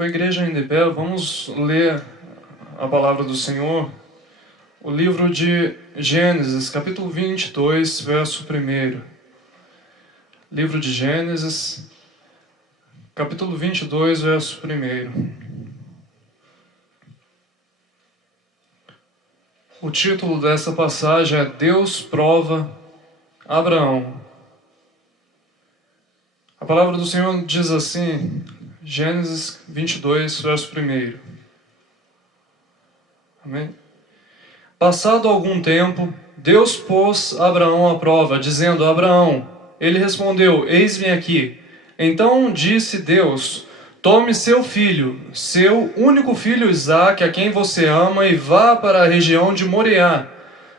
Com a igreja ainda em pé, vamos ler a palavra do Senhor, o livro de Gênesis, capítulo 22, verso 1. Livro de Gênesis, capítulo 22, verso 1. O título dessa passagem é Deus prova Abraão. A palavra do Senhor diz assim, Gênesis 22, verso 1. Amém? Passado algum tempo, Deus pôs Abraão à prova, dizendo: Abraão. Ele respondeu: Eis-me aqui. Então disse Deus: Tome seu filho, seu único filho Isaque, a quem você ama, e vá para a região de Moriá.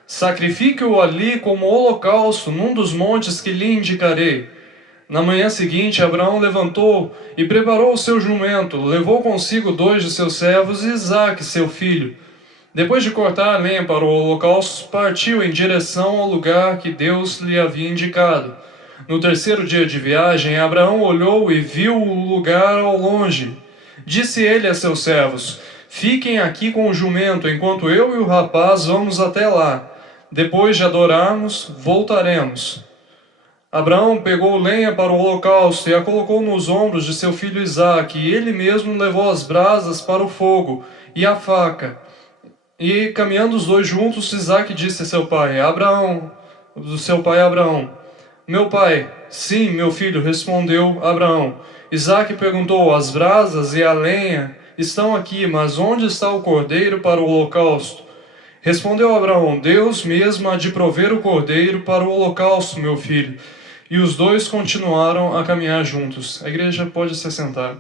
Sacrifique-o ali como holocausto num dos montes que lhe indicarei. Na manhã seguinte, Abraão levantou e preparou o seu jumento, levou consigo 2 de seus servos e Isaque, seu filho. Depois de cortar a lenha para o holocausto, partiu em direção ao lugar que Deus lhe havia indicado. No terceiro dia de viagem, Abraão olhou e viu o lugar ao longe. Disse ele a seus servos: Fiquem aqui com o jumento, enquanto eu e o rapaz vamos até lá. Depois de adorarmos, voltaremos. Abraão pegou lenha para o holocausto e a colocou nos ombros de seu filho Isaque, e ele mesmo levou as brasas para o fogo e a faca. E caminhando os dois juntos, Isaque disse a seu pai Abraão: Meu pai. Sim, meu filho, respondeu Abraão. Isaque perguntou: As brasas e a lenha estão aqui, mas onde está o cordeiro para o holocausto? Respondeu Abraão: Deus mesmo há de prover o cordeiro para o holocausto, meu filho. E os dois continuaram a caminhar juntos. A igreja pode se sentar.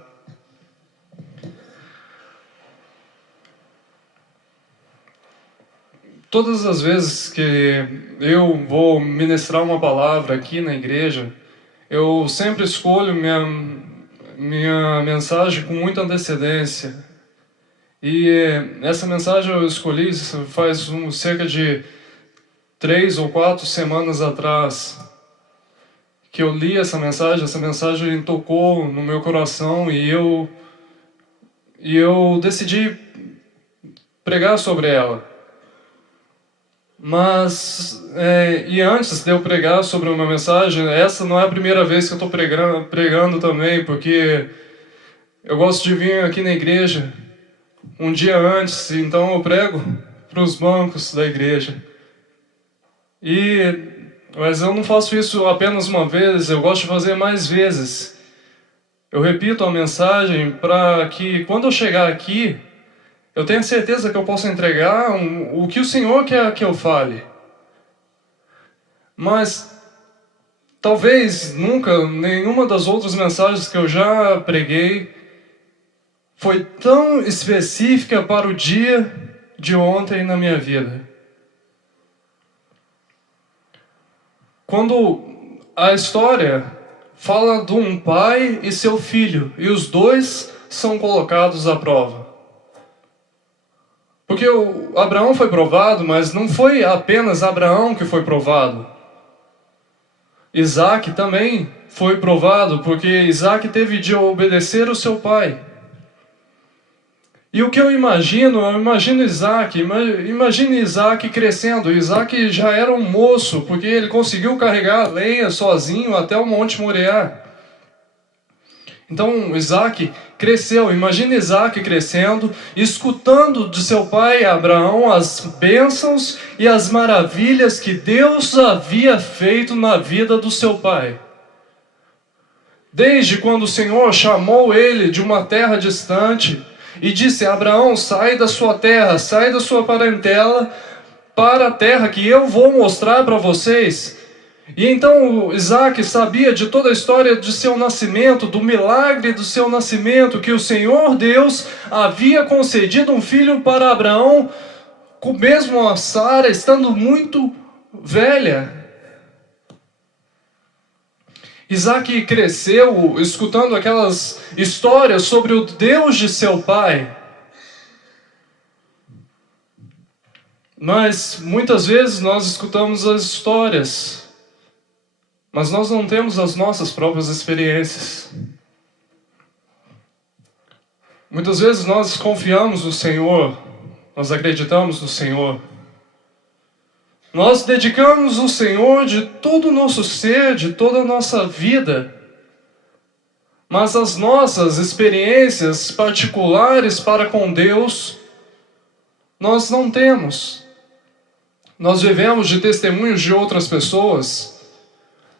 Todas as vezes que eu vou ministrar uma palavra aqui na igreja, eu sempre escolho minha mensagem com muita antecedência. E essa mensagem eu escolhi faz cerca de 3 ou 4 semanas atrás, que eu li essa mensagem tocou no meu coração e eu decidi pregar sobre ela. Mas, e antes de eu pregar sobre uma mensagem, essa não é a primeira vez que eu estou pregando também, porque eu gosto de vir aqui na igreja um dia antes, então eu prego para os bancos da igreja. Mas eu não faço isso apenas uma vez, eu gosto de fazer mais vezes. Eu repito a mensagem para que quando eu chegar aqui, eu tenho certeza que eu posso entregar o que o Senhor quer que eu fale. Mas talvez nunca, nenhuma das outras mensagens que eu já preguei foi tão específica para o dia de ontem na minha vida. Quando a história fala de um pai e seu filho, e os dois são colocados à prova. Porque Abraão foi provado, mas não foi apenas Abraão que foi provado. Isaque também foi provado, porque Isaque teve de obedecer o seu pai. E o que eu imagino Isaque, imagine Isaque crescendo. Isaque já era um moço, porque ele conseguiu carregar a lenha sozinho até o Monte Moriá. Então Isaque cresceu, imagine Isaque crescendo, escutando de seu pai Abraão as bênçãos e as maravilhas que Deus havia feito na vida do seu pai. Desde quando o Senhor chamou ele de uma terra distante e disse: Abraão, sai da sua terra, sai da sua parentela para a terra que eu vou mostrar para vocês. E então Isaque sabia de toda a história de seu nascimento, do milagre do seu nascimento, que o Senhor Deus havia concedido um filho para Abraão, mesmo a Sara estando muito velha. Isaque cresceu escutando aquelas histórias sobre o Deus de seu pai. Mas muitas vezes nós escutamos as histórias, mas nós não temos as nossas próprias experiências. Muitas vezes nós confiamos no Senhor, nós acreditamos no Senhor. Nós dedicamos o Senhor de todo o nosso ser, de toda a nossa vida. Mas as nossas experiências particulares para com Deus, nós não temos. Nós vivemos de testemunhos de outras pessoas.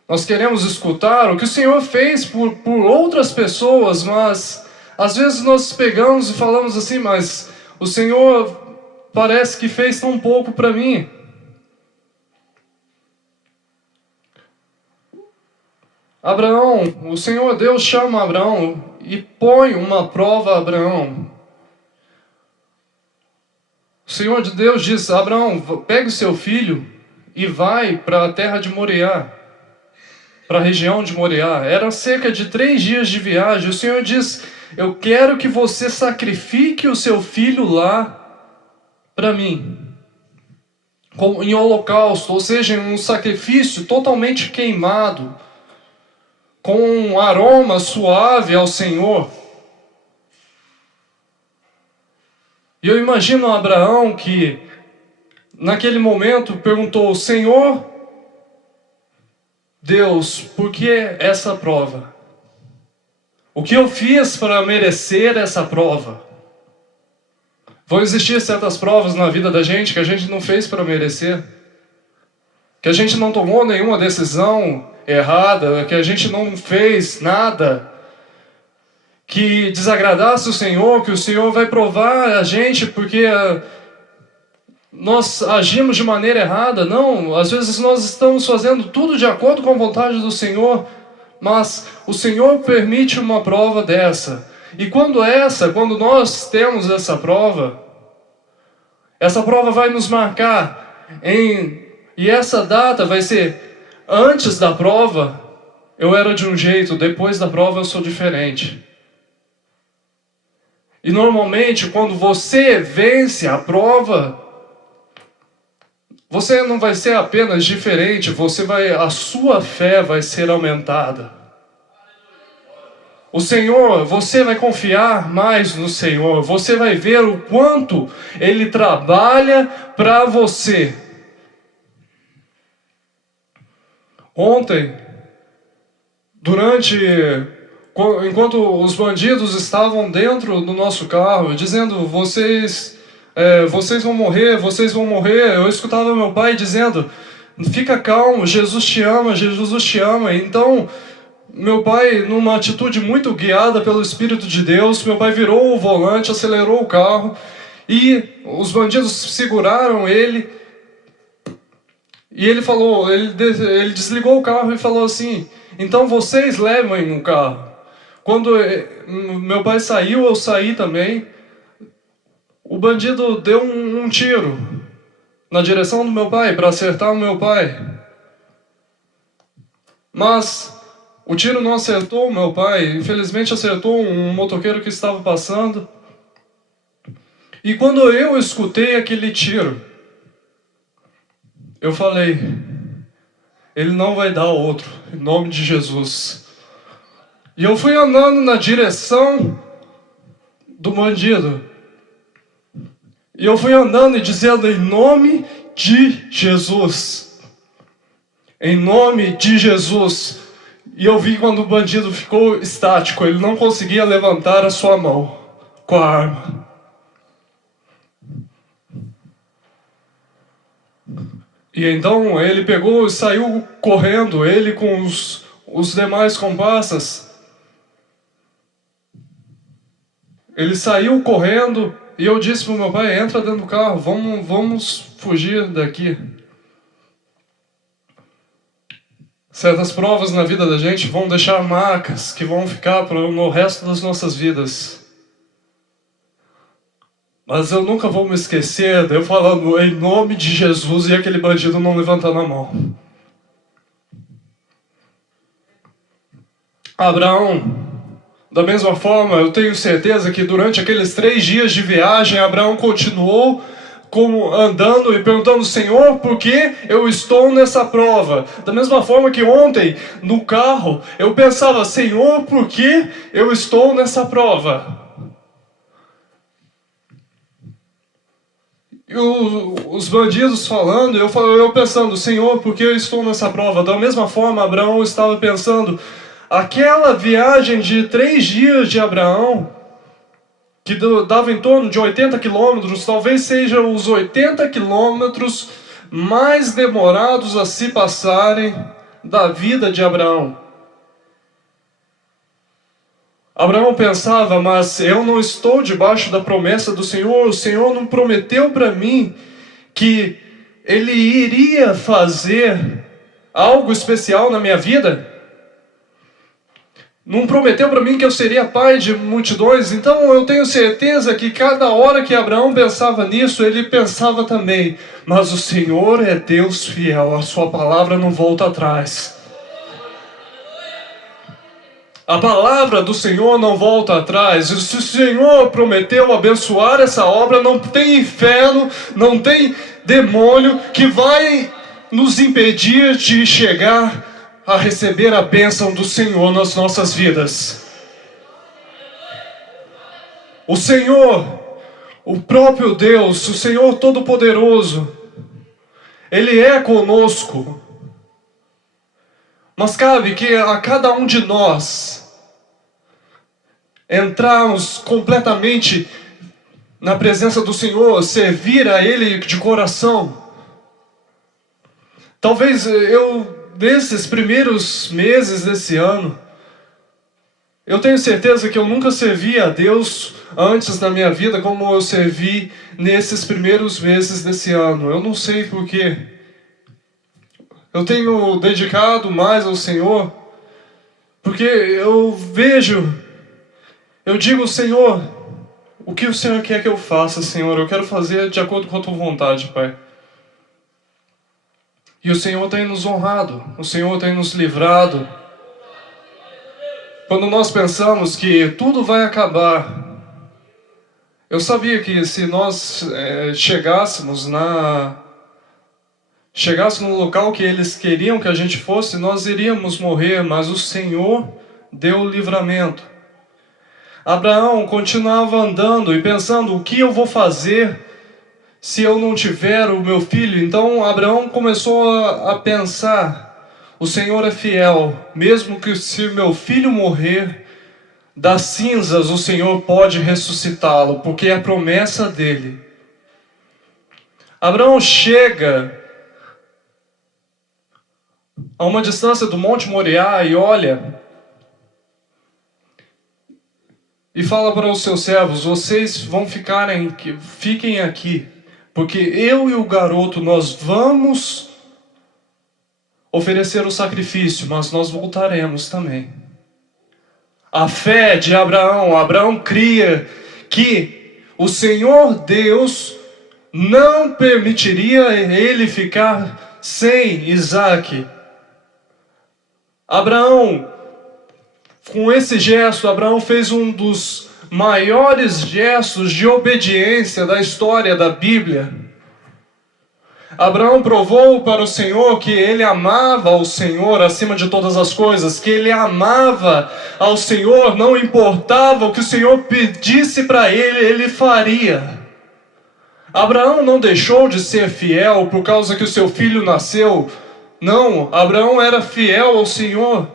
Nós queremos escutar o que o Senhor fez por outras pessoas, mas às vezes nós pegamos e falamos assim, mas o Senhor parece que fez tão pouco para mim. Abraão, o Senhor Deus chama Abraão e põe uma prova a Abraão. O Senhor de Deus diz, Abraão, pegue o seu filho e vai para a terra de Moriá, para a região de Moriá. Era cerca de 3 dias de viagem. O Senhor diz, eu quero que você sacrifique o seu filho lá para mim, em holocausto, ou seja, em um sacrifício totalmente queimado, com um aroma suave ao Senhor. E eu imagino Abraão que, naquele momento, perguntou, Senhor, Deus, por que essa prova? O que eu fiz para merecer essa prova? Vão existir certas provas na vida da gente que a gente não fez para merecer, que a gente não tomou nenhuma decisão errada, que a gente não fez nada que desagradasse o Senhor, que o Senhor vai provar a gente porque nós agimos de maneira errada. Não, às vezes nós estamos fazendo tudo de acordo com a vontade do Senhor, mas o Senhor permite uma prova dessa. E quando nós temos essa prova vai nos marcar e essa data vai ser, antes da prova eu era de um jeito, depois da prova eu sou diferente. E normalmente quando você vence a prova, você não vai ser apenas diferente, a sua fé vai ser aumentada. O Senhor, você vai confiar mais no Senhor, você vai ver o quanto Ele trabalha para você. Ontem, enquanto os bandidos estavam dentro do nosso carro, dizendo, vocês vão morrer, eu escutava meu pai dizendo, fica calmo, Jesus te ama. Então, meu pai, numa atitude muito guiada pelo Espírito de Deus, meu pai virou o volante, acelerou o carro, e os bandidos seguraram ele, e ele desligou o carro e falou assim, então vocês levem o carro. Quando meu pai saiu, eu saí também. O bandido deu um tiro na direção do meu pai, para acertar o meu pai. Mas o tiro não acertou o meu pai, infelizmente acertou um motoqueiro que estava passando. E quando eu escutei aquele tiro, eu falei, ele não vai dar outro, em nome de Jesus. E eu fui andando na direção do bandido. E eu fui andando e dizendo, em nome de Jesus. Em nome de Jesus. E eu vi quando o bandido ficou estático, ele não conseguia levantar a sua mão com a arma. E então ele pegou e saiu correndo, ele com os demais comparsas. Ele saiu correndo e eu disse para o meu pai, entra dentro do carro, vamos fugir daqui. Certas provas na vida da gente vão deixar marcas que vão ficar no resto das nossas vidas. Mas eu nunca vou me esquecer de eu falando em nome de Jesus e aquele bandido não levantando a mão. Abraão, da mesma forma, eu tenho certeza que durante aqueles 3 dias de viagem, Abraão continuou andando e perguntando, Senhor, por que eu estou nessa prova? Da mesma forma que ontem, no carro, eu pensava, Senhor, por que eu estou nessa prova? E os bandidos falando, eu pensando, Senhor, por que eu estou nessa prova? Da mesma forma, Abraão estava pensando, aquela viagem de 3 dias de Abraão, que dava em torno de 80 quilômetros, talvez sejam os 80 quilômetros mais demorados a se passarem da vida de Abraão. Abraão pensava, mas eu não estou debaixo da promessa do Senhor, o Senhor não prometeu para mim que Ele iria fazer algo especial na minha vida? Não prometeu para mim que eu seria pai de multidões? Então eu tenho certeza que cada hora que Abraão pensava nisso, ele pensava também, mas o Senhor é Deus fiel, a sua palavra não volta atrás. A palavra do Senhor não volta atrás. Se o Senhor prometeu abençoar essa obra, não tem inferno, não tem demônio que vai nos impedir de chegar a receber a bênção do Senhor nas nossas vidas. O Senhor, o próprio Deus, o Senhor Todo-Poderoso, Ele é conosco. Mas cabe que a cada um de nós entrarmos completamente na presença do Senhor, servir a Ele de coração. Talvez nesses primeiros meses desse ano, eu tenho certeza que eu nunca servi a Deus antes na minha vida como eu servi nesses primeiros meses desse ano. Eu não sei porquê. Eu tenho dedicado mais ao Senhor, porque eu digo, Senhor, o que o Senhor quer que eu faça, Senhor? Eu quero fazer de acordo com a Tua vontade, Pai. E o Senhor tem nos honrado, o Senhor tem nos livrado. Quando nós pensamos que tudo vai acabar, eu sabia que se nós chegássemos no local que eles queriam que a gente fosse, nós iríamos morrer, mas o Senhor deu o livramento. Abraão continuava andando e pensando, o que eu vou fazer se eu não tiver o meu filho? Então Abraão começou a pensar, o Senhor é fiel, mesmo que se meu filho morrer, das cinzas o Senhor pode ressuscitá-lo, porque é a promessa dele. Abraão chega a uma distância do Monte Moriá e olha e fala para os seus servos, vocês fiquem aqui, porque eu e o garoto nós vamos oferecer o sacrifício, mas nós voltaremos também. A fé de Abraão cria que o Senhor Deus não permitiria ele ficar sem Isaque. Com esse gesto, Abraão fez um dos maiores gestos de obediência da história da Bíblia. Abraão provou para o Senhor que ele amava ao Senhor acima de todas as coisas, que ele amava ao Senhor, não importava o que o Senhor pedisse para ele, ele faria. Abraão não deixou de ser fiel por causa que o seu filho nasceu. Não, Abraão era fiel ao Senhor.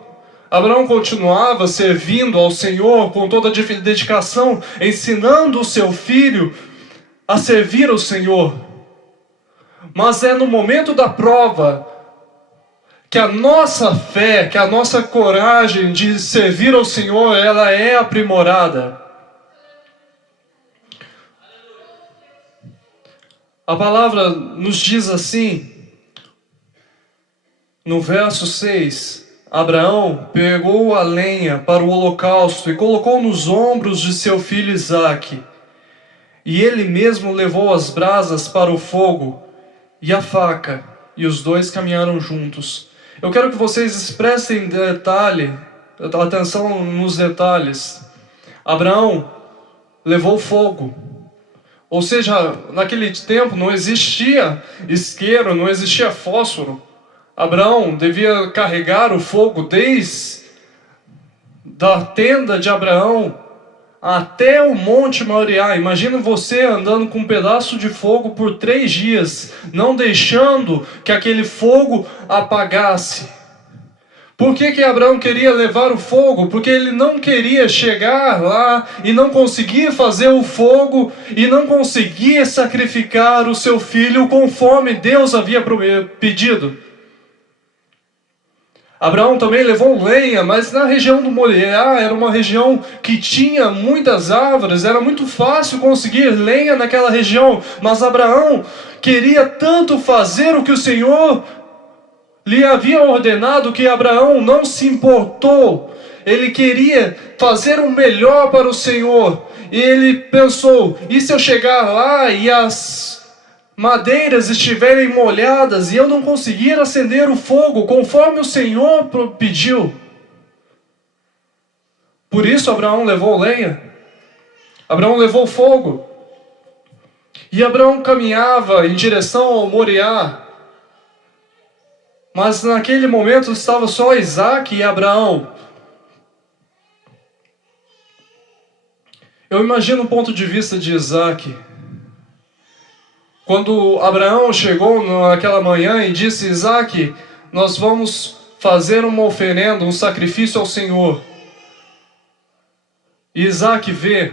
Abraão continuava servindo ao Senhor com toda a dedicação, ensinando o seu filho a servir ao Senhor. Mas é no momento da prova que a nossa fé, que a nossa coragem de servir ao Senhor, ela é aprimorada. A palavra nos diz assim, no verso 6, Abraão pegou a lenha para o holocausto e colocou nos ombros de seu filho Isaque. E ele mesmo levou as brasas para o fogo e a faca, e os dois caminharam juntos. Eu quero que vocês prestem atenção nos detalhes. Abraão levou fogo. Ou seja, naquele tempo não existia isqueiro, não existia fósforo. Abraão devia carregar o fogo desde da tenda de Abraão até o Monte Moriá. Imagina você andando com um pedaço de fogo por 3 dias, não deixando que aquele fogo apagasse. Por que Abraão queria levar o fogo? Porque ele não queria chegar lá e não conseguir fazer o fogo e não conseguir sacrificar o seu filho conforme Deus havia pedido. Abraão também levou lenha, mas na região do Moriá era uma região que tinha muitas árvores, era muito fácil conseguir lenha naquela região, mas Abraão queria tanto fazer o que o Senhor lhe havia ordenado que Abraão não se importou. Ele queria fazer o melhor para o Senhor. E ele pensou, e se eu chegar lá e as madeiras estiverem molhadas e eu não conseguir acender o fogo conforme o Senhor pediu? Por isso Abraão levou lenha. Abraão levou fogo. E Abraão caminhava em direção ao Moriá. Mas naquele momento estava só Isaac e Abraão. Eu imagino o ponto de vista de Isaac. Quando Abraão chegou naquela manhã e disse: Isaac, nós vamos fazer uma oferenda, um sacrifício ao Senhor. E Isaac vê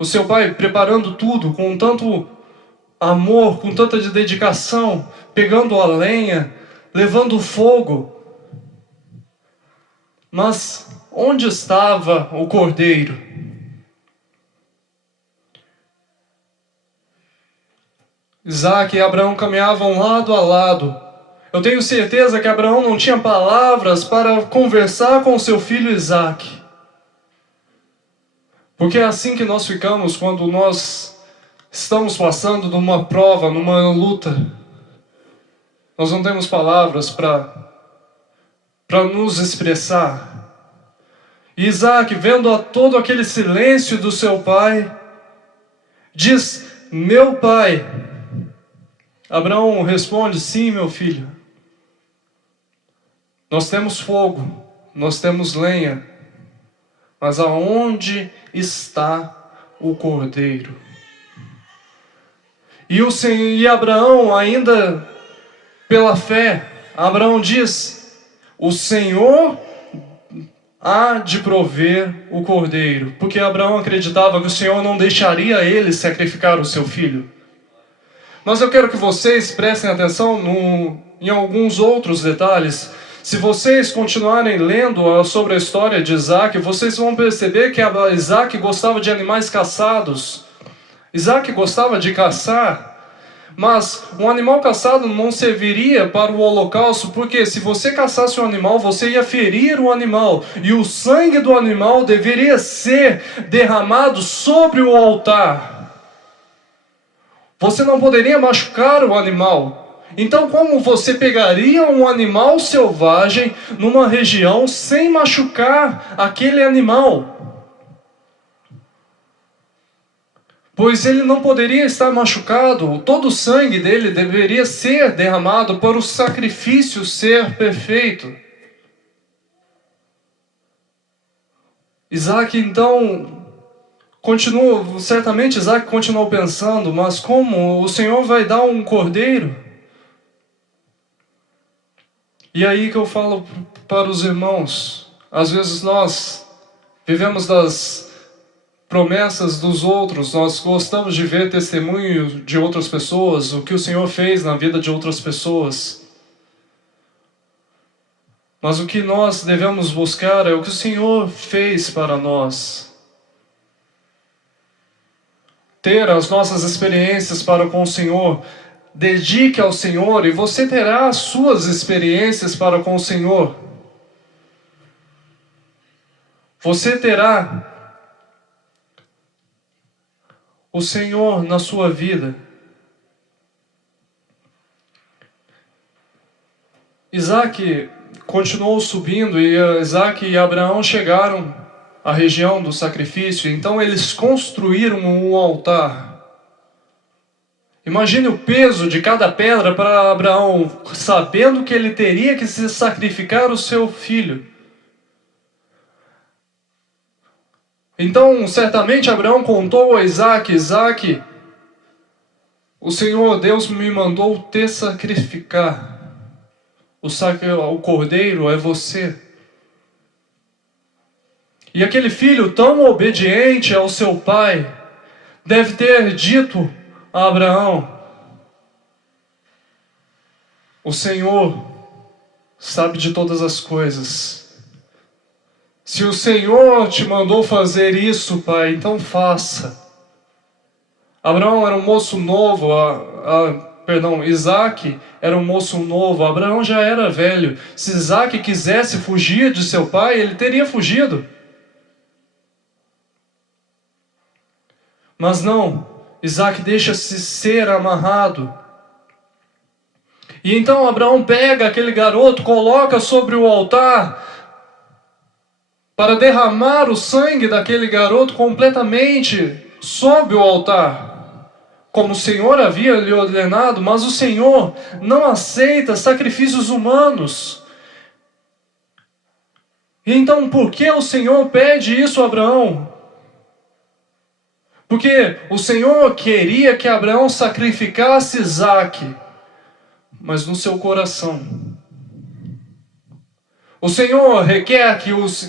o seu pai preparando tudo com tanto amor, com tanta dedicação, pegando a lenha, levando o fogo. Mas onde estava o cordeiro? Isaac e Abraão caminhavam lado a lado. Eu tenho certeza que Abraão não tinha palavras para conversar com seu filho Isaac. Porque é assim que nós ficamos quando nós estamos passando numa prova, numa luta. Nós não temos palavras para nos expressar. E Isaac, vendo todo aquele silêncio do seu pai, diz: meu pai. Abraão responde: sim, meu filho. Nós temos fogo, nós temos lenha, mas aonde está o cordeiro? E Abraão, ainda pela fé, Abraão diz: o Senhor há de prover o cordeiro. Porque Abraão acreditava que o Senhor não deixaria ele sacrificar o seu filho. Mas eu quero que vocês prestem atenção em alguns outros detalhes. Se vocês continuarem lendo sobre a história de Isaac, vocês vão perceber que Isaac gostava de animais caçados. Isaac gostava de caçar. Mas um animal caçado não serviria para o holocausto, porque se você caçasse um animal, você ia ferir o animal. E o sangue do animal deveria ser derramado sobre o altar. Você não poderia machucar o animal. Então, como você pegaria um animal selvagem numa região sem machucar aquele animal? Pois ele não poderia estar machucado. Todo o sangue dele deveria ser derramado para o sacrifício ser perfeito. Isaac, então, certamente Isaac continuou pensando: mas como o Senhor vai dar um cordeiro? E aí que eu falo para os irmãos, às vezes nós vivemos das promessas dos outros, nós gostamos de ver testemunho de outras pessoas, o que o Senhor fez na vida de outras pessoas. Mas o que nós devemos buscar é o que o Senhor fez para nós. Ter as nossas experiências para com o Senhor. Dedique ao Senhor e você terá as suas experiências para com o Senhor. Você terá o Senhor na sua vida. Isaac continuou subindo e Isaac e Abraão chegaram à região do sacrifício. Então eles construíram um altar. Imagine o peso de cada pedra para Abraão, sabendo que ele teria que se sacrificar o seu filho. Então, certamente Abraão contou a Isaque: Isaque, o Senhor Deus me mandou te sacrificar. O cordeiro é você. E aquele filho tão obediente ao seu pai deve ter dito a Abraão: o Senhor sabe de todas as coisas. Se o Senhor te mandou fazer isso, pai, então faça. Abraão era um moço novo, Isaque era um moço novo, Abraão já era velho. Se Isaque quisesse fugir de seu pai, ele teria fugido. Mas não, Isaque deixa-se ser amarrado. E então Abraão pega aquele garoto, coloca sobre o altar, para derramar o sangue daquele garoto completamente sobre o altar, como o Senhor havia lhe ordenado. Mas o Senhor não aceita sacrifícios humanos. E então, por que o Senhor pede isso a Abraão? Porque o Senhor queria que Abraão sacrificasse Isaque, mas no seu coração. O Senhor requer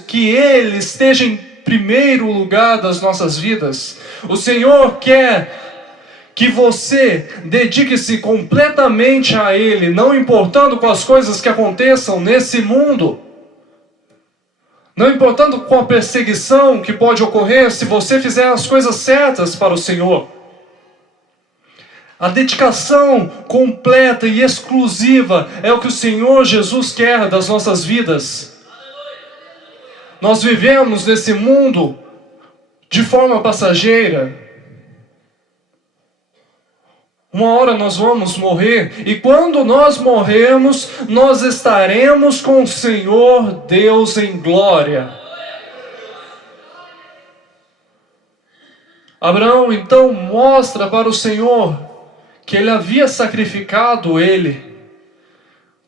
que Ele esteja em primeiro lugar das nossas vidas. O Senhor quer que você dedique-se completamente a Ele, não importando com as coisas que aconteçam nesse mundo. Não importando com a perseguição que pode ocorrer se você fizer as coisas certas para o Senhor. A dedicação completa e exclusiva é o que o Senhor Jesus quer das nossas vidas. Nós vivemos nesse mundo de forma passageira. Uma hora nós vamos morrer, e quando nós morrermos, nós estaremos com o Senhor Deus em glória. Abraão então mostra para o Senhor que ele havia sacrificado ele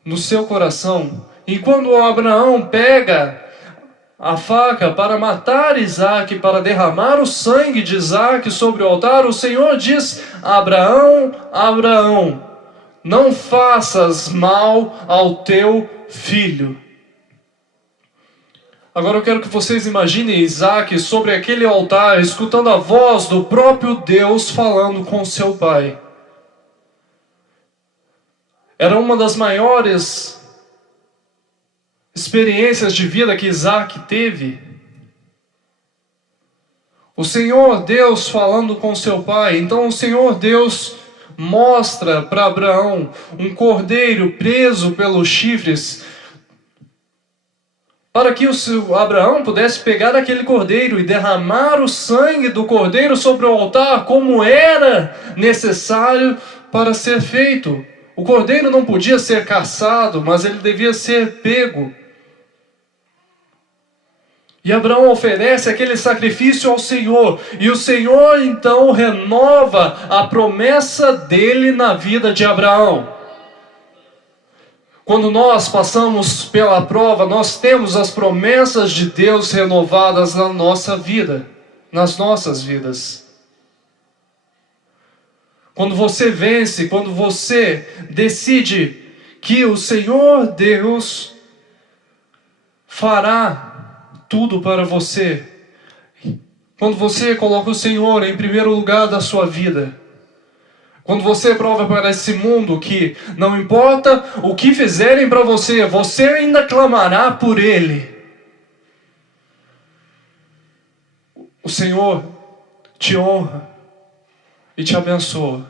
no seu coração. E quando Abraão pega a faca para matar Isaque, para derramar o sangue de Isaque sobre o altar, o Senhor diz: Abraão, Abraão, não faças mal ao teu filho. Agora eu quero que vocês imaginem Isaque sobre aquele altar, escutando a voz do próprio Deus falando com seu pai. Era uma das maiores experiências de vida que Isaque teve. O Senhor Deus falando com seu pai. Então o Senhor Deus mostra para Abraão um cordeiro preso pelos chifres, para que Abraão pudesse pegar aquele cordeiro e derramar o sangue do cordeiro sobre o altar, como era necessário para ser feito. O cordeiro não podia ser caçado, mas ele devia ser pego. E Abraão oferece aquele sacrifício ao Senhor. E o Senhor então renova a promessa dele na vida de Abraão. Quando nós passamos pela prova, nós temos as promessas de Deus renovadas na nossa vida, nas nossas vidas. Quando você vence, quando você decide que o Senhor Deus fará tudo para você, quando você coloca o Senhor em primeiro lugar da sua vida, quando você prova para esse mundo que não importa o que fizerem para você, você ainda clamará por Ele. O Senhor te honra e te abençoa.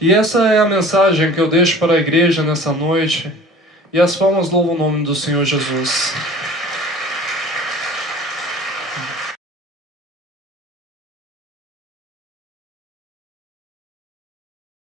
E essa é a mensagem que eu deixo para a igreja nessa noite. E as palmas louvam o nome do Senhor Jesus.